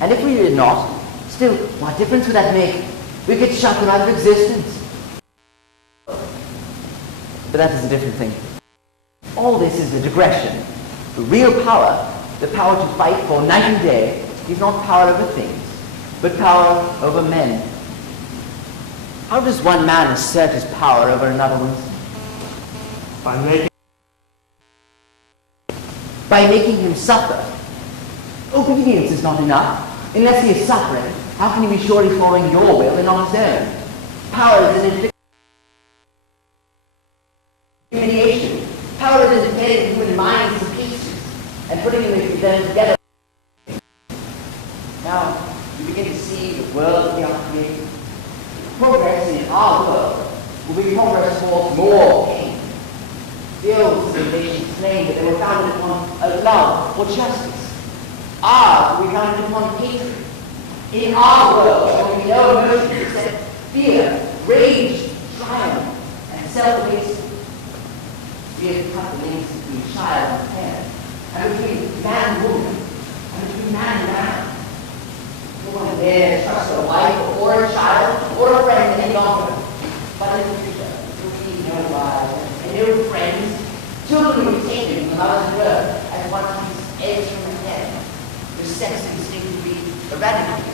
And if we did not, still, what difference would that make? We could shut them out of existence. But that is a different thing. All this is a digression. The real power, the power to fight for night and day, is not power over things, but power over men. How does one man assert his power over another one? By making him suffer. Obedience is not enough. Unless he is suffering, how can he be sure he's following your will and not his own? Power is an humiliation. Power is tearing human minds to pieces and putting them together. Now, you begin to see the world we are creating. Progress in our world will be progress towards more pain. The old civilizations claimed that they were founded upon a love or justice. Ours will be founded upon hatred. In our world, there will be no emotions except fear, rage, triumph, and self-abasement. We have cut the links between child and parent, and between man and woman, and between man and man. No one dare trust a wife or a child or a friend any longer. But in the future, there will be no wives and no friends. Children will be taken from the mother's birth as one takes eggs from the head. The sex instinct will be eradicated.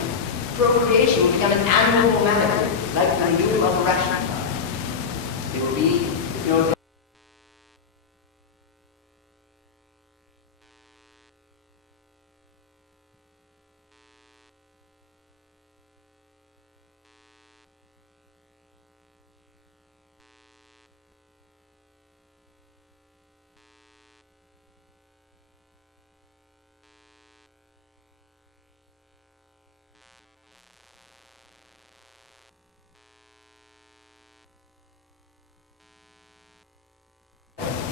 Procreation will become an animal matter, like the manure of a ration. There will be no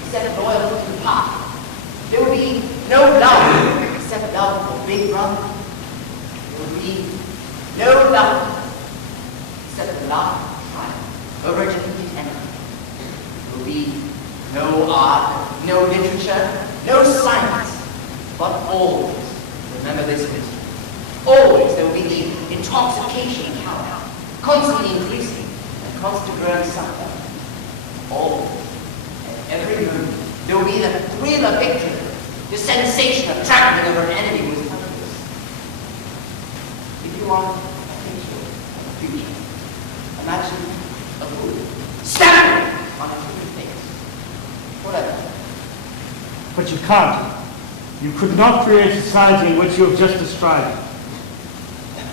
except loyalty to the pop. There will be no love except love for Big Brother. There will be no love except the love of triumph over a defeated enemy. There will be no art, no literature, no science, but always, remember this history, always there will be the intoxication of power, constantly increasing and constantly growing suffering. Always. Every moment, there will be the thrill of victory, the sensation of trampling over an enemy who is helpless. If you want a picture of the future, imagine a fool stamping on a human face. Whatever. But you can't. You could not create a society in which you have just described.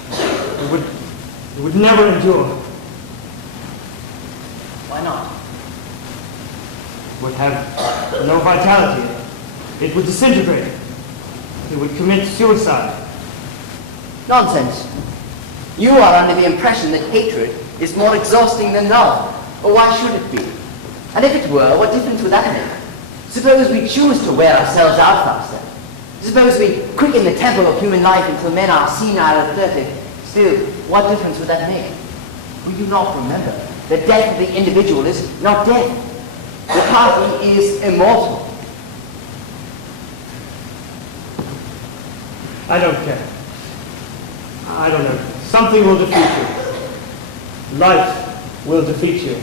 It would never endure. Why not? Would have no vitality. It would disintegrate. It would commit suicide. Nonsense. You are under the impression that hatred is more exhausting than love. Or why should it be? And if it were, what difference would that make? Suppose we choose to wear ourselves out faster. Suppose we quicken the tempo of human life until men are senile and pathetic. Still, what difference would that make? Will you not remember that death of the individual is not death? The party is immortal. I don't care. I don't know. Something will defeat you. Life will defeat you.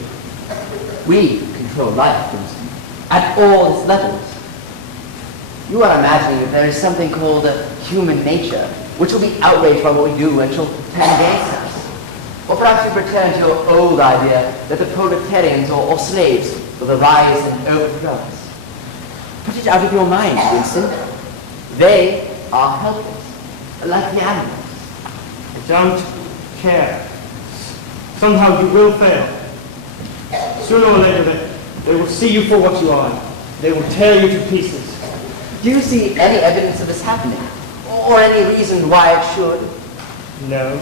We control life, for instance, at all its levels. You are imagining that there is something called human nature, which will be outraged by what we do and shall turn against us. Or perhaps you return to your old idea that the proletarians or slaves will arise and overthrow us. Put it out of your mind, Winston. They are helpless, like the animals. I don't care. Somehow you will fail. Sooner or later they will see you for what you are. They will tear you to pieces. Do you see any evidence of this happening? Or any reason why it should? No.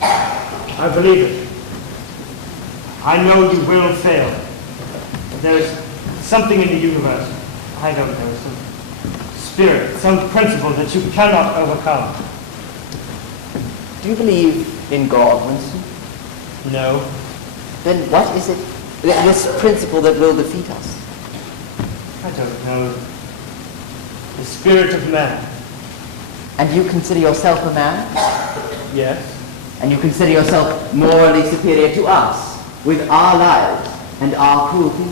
I believe it. I know you will fail. There's something in the universe, I don't know, some spirit, some principle that you cannot overcome. Do you believe in God, Winston? No. Then what is it, this principle that will defeat us? I don't know. The spirit of man. And you consider yourself a man? Yes. And you consider yourself morally superior to us, with our lives and our cruelty?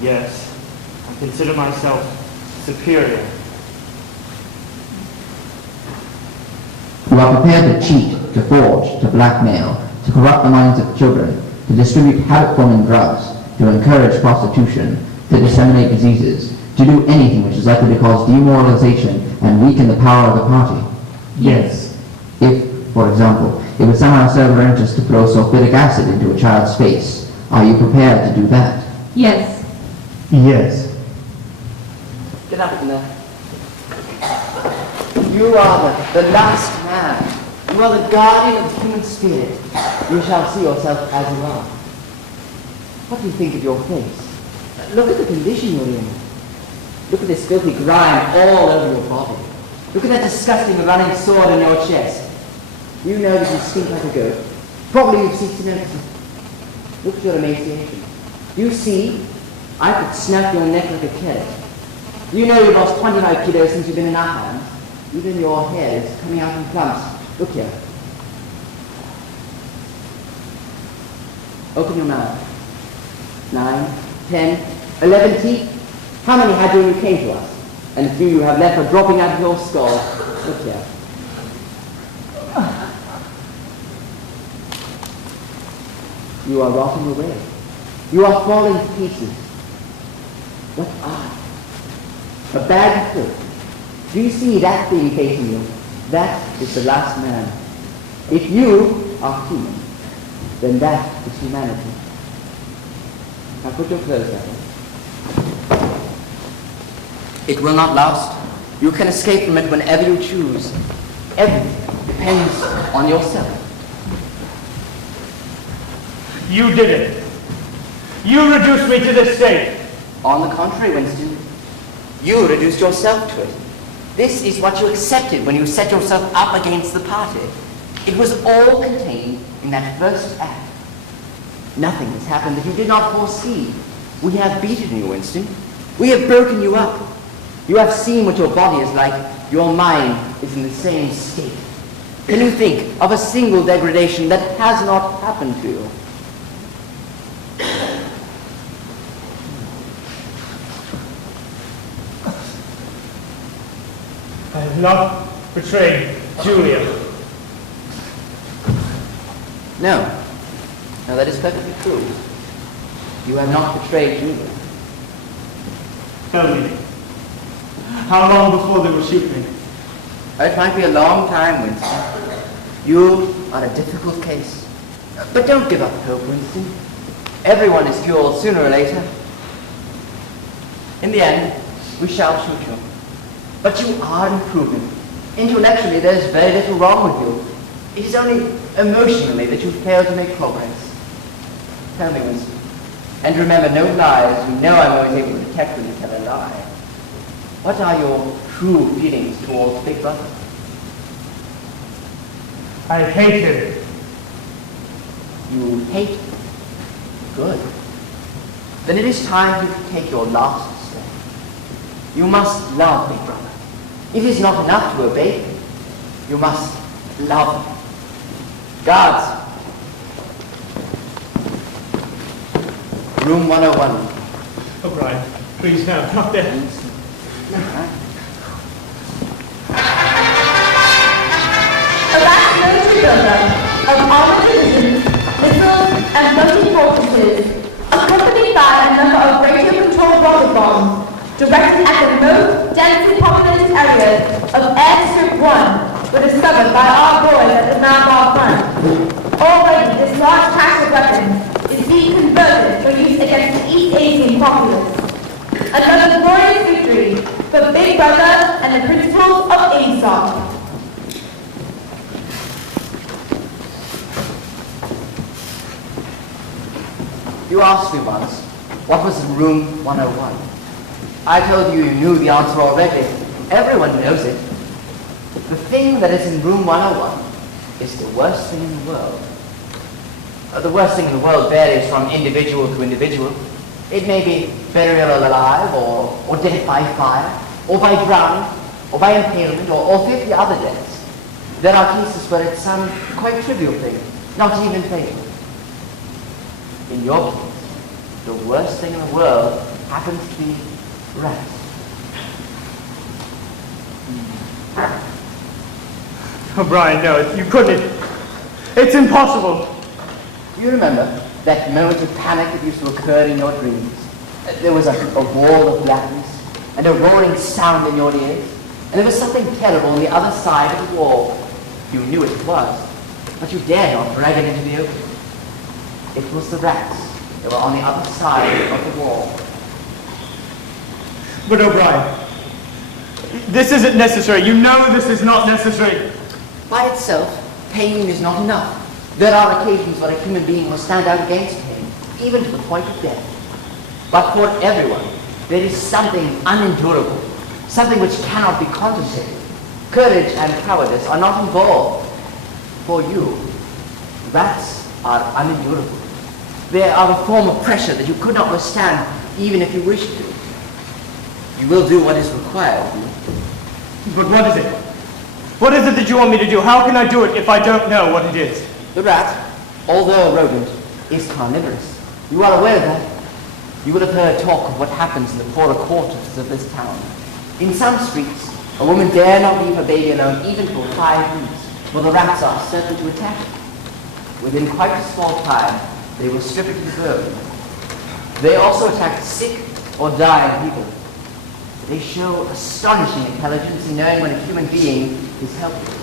Yes. I consider myself superior. You are prepared to cheat, to forge, to blackmail, to corrupt the minds of children, to distribute habit-forming drugs, to encourage prostitution, to disseminate diseases, to do anything which is likely to cause demoralization and weaken the power of the party. Yes. If, for example, it would somehow serve our interest to throw sulfuric acid into a child's face, are you prepared to do that? Yes. Yes. Get up from there. You are the last man. You are the guardian of the human spirit. You shall see yourself as you are. What do you think of your face? Look at the condition you're in. Look at this filthy grime all over your body. Look at that disgusting running sword in your chest. You know that you stink like a goat. Probably you've ceased to notice it. Look at your emaciation. You see, I could snap your neck like a carrot. You know you've lost 25 kilos since you've been in our hands. Even your hair is coming out in clumps. Look here. Open your mouth. 9, 10, 11 teeth. How many had you when you came to us? And a few you have left are dropping out of your skull. Look here. You are rotting away. You are falling to pieces. What are you? A bag of filth. Do you see that thing facing you? That is the last man. If you are human, then that is humanity. Now put your clothes on. It will not last. You can escape from it whenever you choose. Everything depends on yourself. You did it. You reduced me to this state. On the contrary, Winston, you reduced yourself to it. This is what you accepted when you set yourself up against the party. It was all contained in that first act. Nothing has happened that you did not foresee. We have beaten you, Winston. We have broken you up. You have seen what your body is like. Your mind is in the same state. Can you think of a single degradation that has not happened to you? I have not betrayed Julia. No. No, that is perfectly true. You have not betrayed Julia. Tell me, how long before they will shoot me? It might be a long time, Winston. You are a difficult case. But don't give up hope, Winston. Everyone is cured sooner or later. In the end, we shall shoot you. But you are improving. Intellectually, there's very little wrong with you. It is only emotionally that you fail to make progress. Tell me, Winston. And remember, no lies. You know I'm always able to detect when you tell a lie. What are your true feelings towards Big Brother? I hate him. You hate him? Good. Then it is time you take your last step. You must love Big Brother. It is not enough to obey him. You must love him. Guards. Room 101. O'Brien, please now, not there. A vast military buildup of armored divisions, missiles, and floating fortresses, accompanied by a number of radio-controlled rocket bombs, directed at the most densely populated areas of Airstrip 1, were discovered by our boys at the Malbar front. Already, this large cache of weapons is being converted for use against the East Asian populace. Another glorious victory for Big Brother and the principles of ASOP. You asked me once, what was in room 101? I told you you knew the answer already. Everyone knows it. The thing that is in room 101 is the worst thing in the world. The worst thing in the world varies from individual to individual. It may be burial alive, or death by fire, or by drowning, or by impalement, or 50 other deaths. There are cases where it's some quite trivial thing, not even fatal. In your case, the worst thing in the world happens to be rats. O'Brien, no, you couldn't. It's impossible. You remember that moment of panic that used to occur in your dreams? There was a wall of blackness and a roaring sound in your ears, and there was something terrible on the other side of the wall. You knew it was, but you dared not drag it into the open. It was the rats that were on the other side of the wall. But O'Brien, this isn't necessary. You know this is not necessary. By itself, pain is not enough. There are occasions where a human being will stand out against pain, even to the point of death. But for everyone, there is something unendurable, something which cannot be compensated. Courage and cowardice are not involved. For you, rats are unendurable. They are a form of pressure that you could not withstand, even if you wished to. You will do what is required of you. But what is it? What is it that you want me to do? How can I do it if I don't know what it is? The rat, although a rodent, is carnivorous. You are aware of that. You would have heard talk of what happens in the poorer quarters of this town. In some streets, a woman dare not leave her baby alone even for 5 weeks, for the rats are certain to attack it. Within quite a small time, they will strip it to the bone. They also attack sick or dying people. They show astonishing intelligence in knowing when a human being is helpless.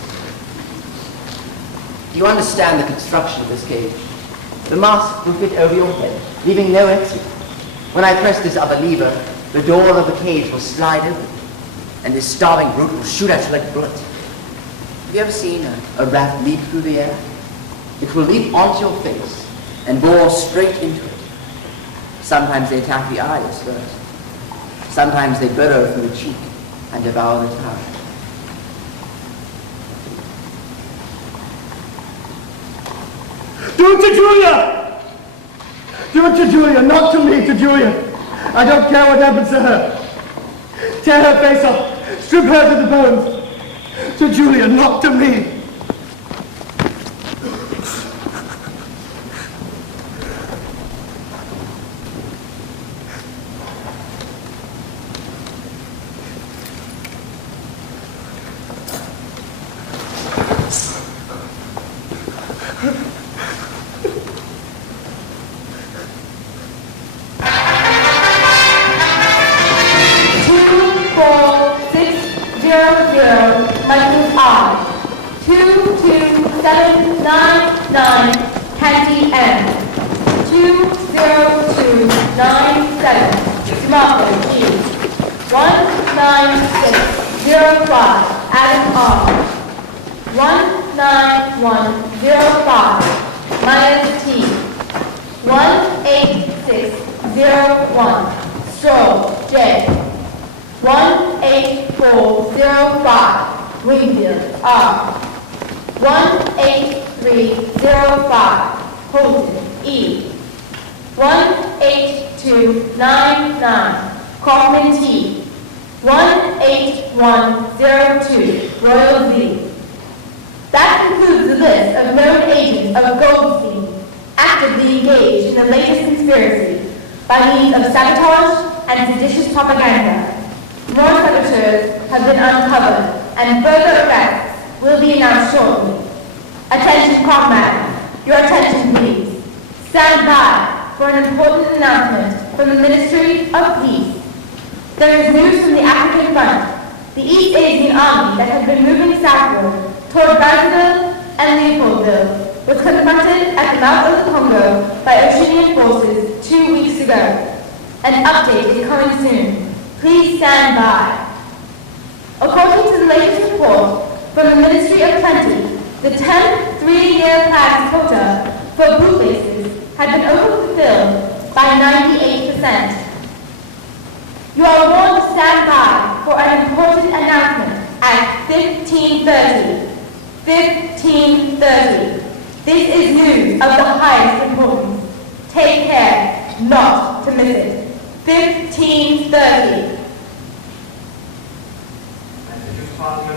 You understand the construction of this cage. The mask will fit over your head, leaving no exit. When I press this other lever, the door of the cage will slide open, and this starving brute will shoot at you like bullets. Have you ever seen a rat leap through the air? It will leap onto your face and bore straight into it. Sometimes they attack the eyes first. Sometimes they burrow through the cheek and devour the tongue. Do it to Julia! Do it to Julia, not to me, to Julia. I don't care what happens to her. Tear her face off, strip her to the bones. To Julia, not to me.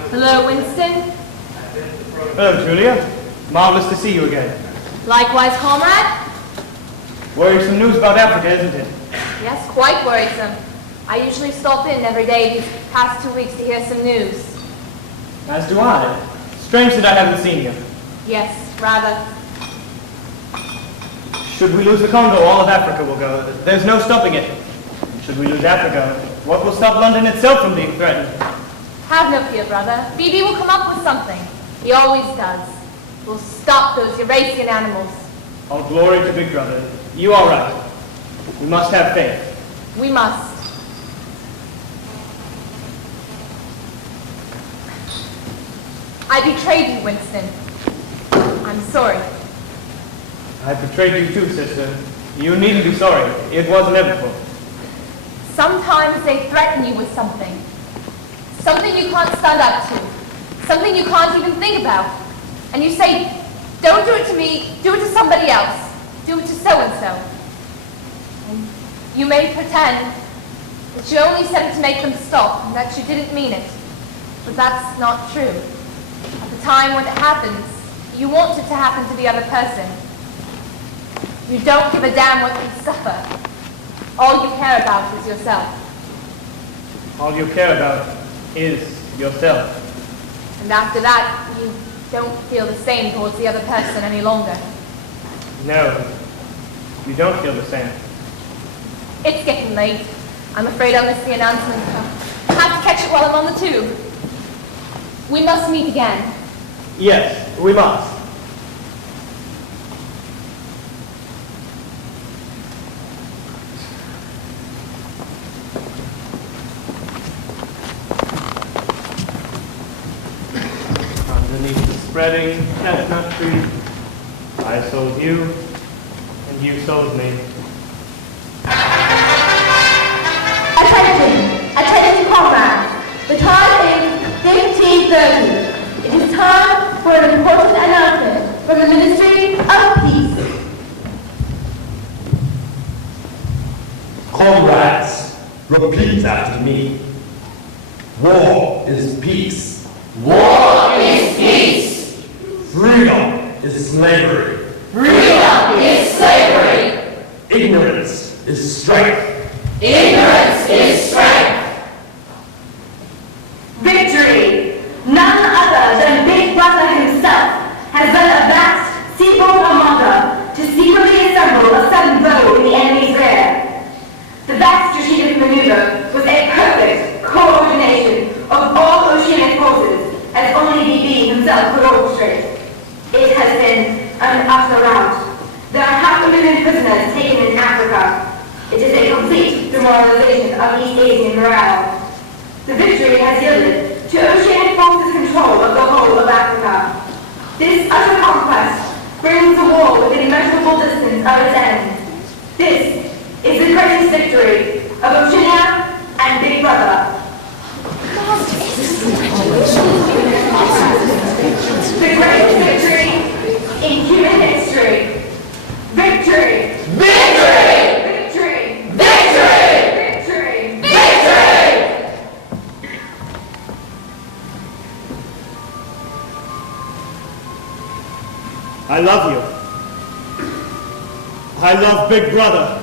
Hello, Winston. Hello, Julia. Marvelous to see you again. Likewise, comrade. Worrisome news about Africa, isn't it? Yes, quite worrisome. I usually stop in every day these past 2 weeks to hear some news. As do I. Strange that I haven't seen you. Yes, rather. Should we lose the Congo, all of Africa will go. There's no stopping it. Should we lose Africa, what will stop London itself from being threatened? Have no fear, brother. Phoebe will come up with something. He always does. We'll stop those Eurasian animals. All glory to Big Brother. You are right. We must have faith. We must. I betrayed you, Winston. I'm sorry. I betrayed you too, sister. You needn't be sorry. It was inevitable. Sometimes they threaten you with something. Something you can't stand up to. Something you can't even think about. And you say, don't do it to me, do it to somebody else. Do it to so-and-so. And you may pretend that you only said it to make them stop and that you didn't mean it. But that's not true. At the time when it happens, you want it to happen to the other person. You don't give a damn what they suffer. All you care about is yourself. All you care about is yourself. And after that, you don't feel the same towards the other person any longer. No, you don't feel the same. It's getting late. I'm afraid I'll miss the announcement. I'll have to catch it while I'm on the tube. We must meet again. Yes, we must. Underneath the spreading chestnut tree, I sold you, and you sold me. Attention comrades. The time is 15:30. It is time for an important announcement from the Ministry of Peace. Comrades, repeat after me. War is peace. War is peace. Freedom is slavery. Freedom is slavery. Ignorance is strength. Ignorance is strength. Victory! None other than Big Brother himself has led a vast seaboard armada to secretly assemble a sudden blow in the enemy's rear. The vast strategic maneuver was a perfect coordination of all oceanic forces, as only BB himself could orchestrate. It has been an utter rout. There are 500,000 prisoners taken in Africa. It is a complete demoralization of East Asian morale. The victory has yielded to oceanic forces control of the whole of Africa. This utter conquest brings the war within immeasurable distance of its end. This is the greatest victory of Oceania and Big Brother. The greatest victory in human history. Victory! Victory! Victory! Victory! Victory! Victory! I love you. I love Big Brother.